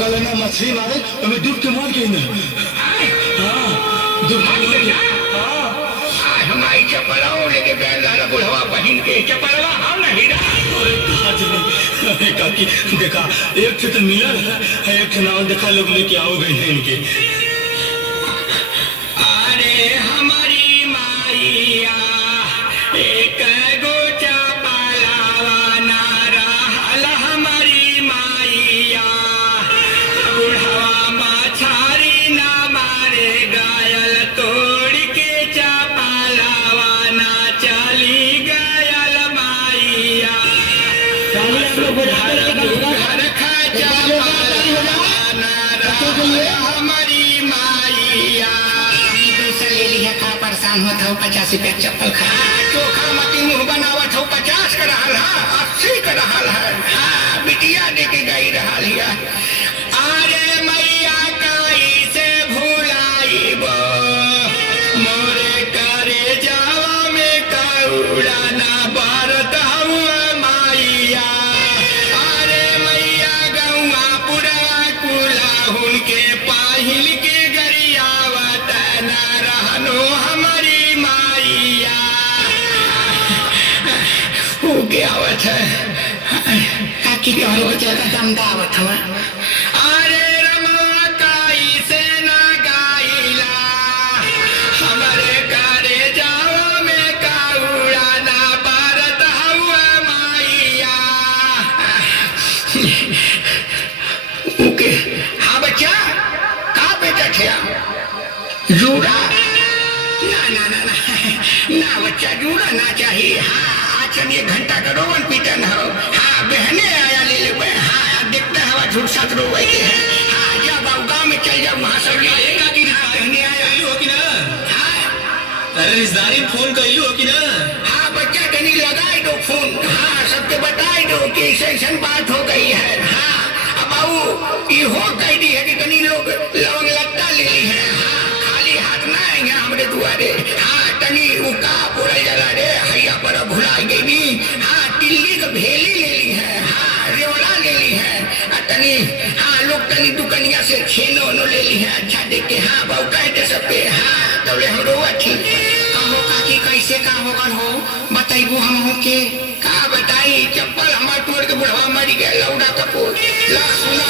कहले ना मछली मारे हमें डूब के मर गई ना। हाँ डूब के मर गई। हाँ हमारी चपलाओं लेके बैल डाला बुढ़वा पहन के चपलवा हम नहीं रहा। अरे काकी देखा एक ठे तो मिलल है एक ठे नाव देखा लोग लेके आओ गए हैं इनके। अरे हमारी माइया एक गो चपलावा ना रहल हमारी माइया बुढ़वा मछारी ना मारे घायल तोड़ के चपलावा ना चली घायल माइया हमारी माइया पैसा ले लिया खा परेशान होता हो 50 रुपया चप्पल खा चोखा मती मुंह बनावत हो 50 का रहल है 80 का रहल है। हाँ बिटिया देके गई रहल है। अरे मैया काई से भुलाइबो मोरे करे जावा में कौड़ा ना बारत हुआ माइया। अरे मैया गौआ पूरा कुला हुनके पाहिल के गरियावत ना रहनो हमारी माइया। हो गया आवत है काकी कहल बच्चा का दमदावत हुआ। अरे रमा काई से ना गाइला हमारे करे जावा में कौड़ा ना बारत हुआ माइया। ओके हाँ बच्चा का बेटा थे जूड़ा ना ना ना ना ना बच्चा जूड़ा ना चाहिए। हाँ आज चलिए घंटा का रोवन पीटन हो। हाँ बहने आया ले ले हाँ देखता हवा झूठ साथ रोवे के है। हाँ जब आओ गाँव में चल जाओ वहाँ सब लेगा कि बहने आया हो कि ना। हाँ अरे रिश्तेदारी फोन कइलू हो कि ना। हाँ बच्चा कहीं लगाए दो फोन। हाँ सबके बताए दो कि ऐसा बात हो गई है। हाँ अब आओ इहो कह दी है कि कहीं लोग लवंग लत्ता ले ली है। हाँ खाली हाथ ना आएंगे हमारे दुआरे। हाँ तनी उका पूरा जला रे हैया पर भुला गई। हाँ तिल्ली का भेली ले ली है। हाँ रेवड़ा ले ली है तनी। हाँ लोग तनी दुकनिया से छेनो नो ले ली है अच्छा देख के। हाँ बाबू कहते सबके। हाँ तबले हम रोवा ठीक कहो काकी कैसे का होगल हो बताइबो हम हो के का बताई। चप्पल हमार तोड़ के बुढ़वा मरी गया लौड़ा कपूर ला सुना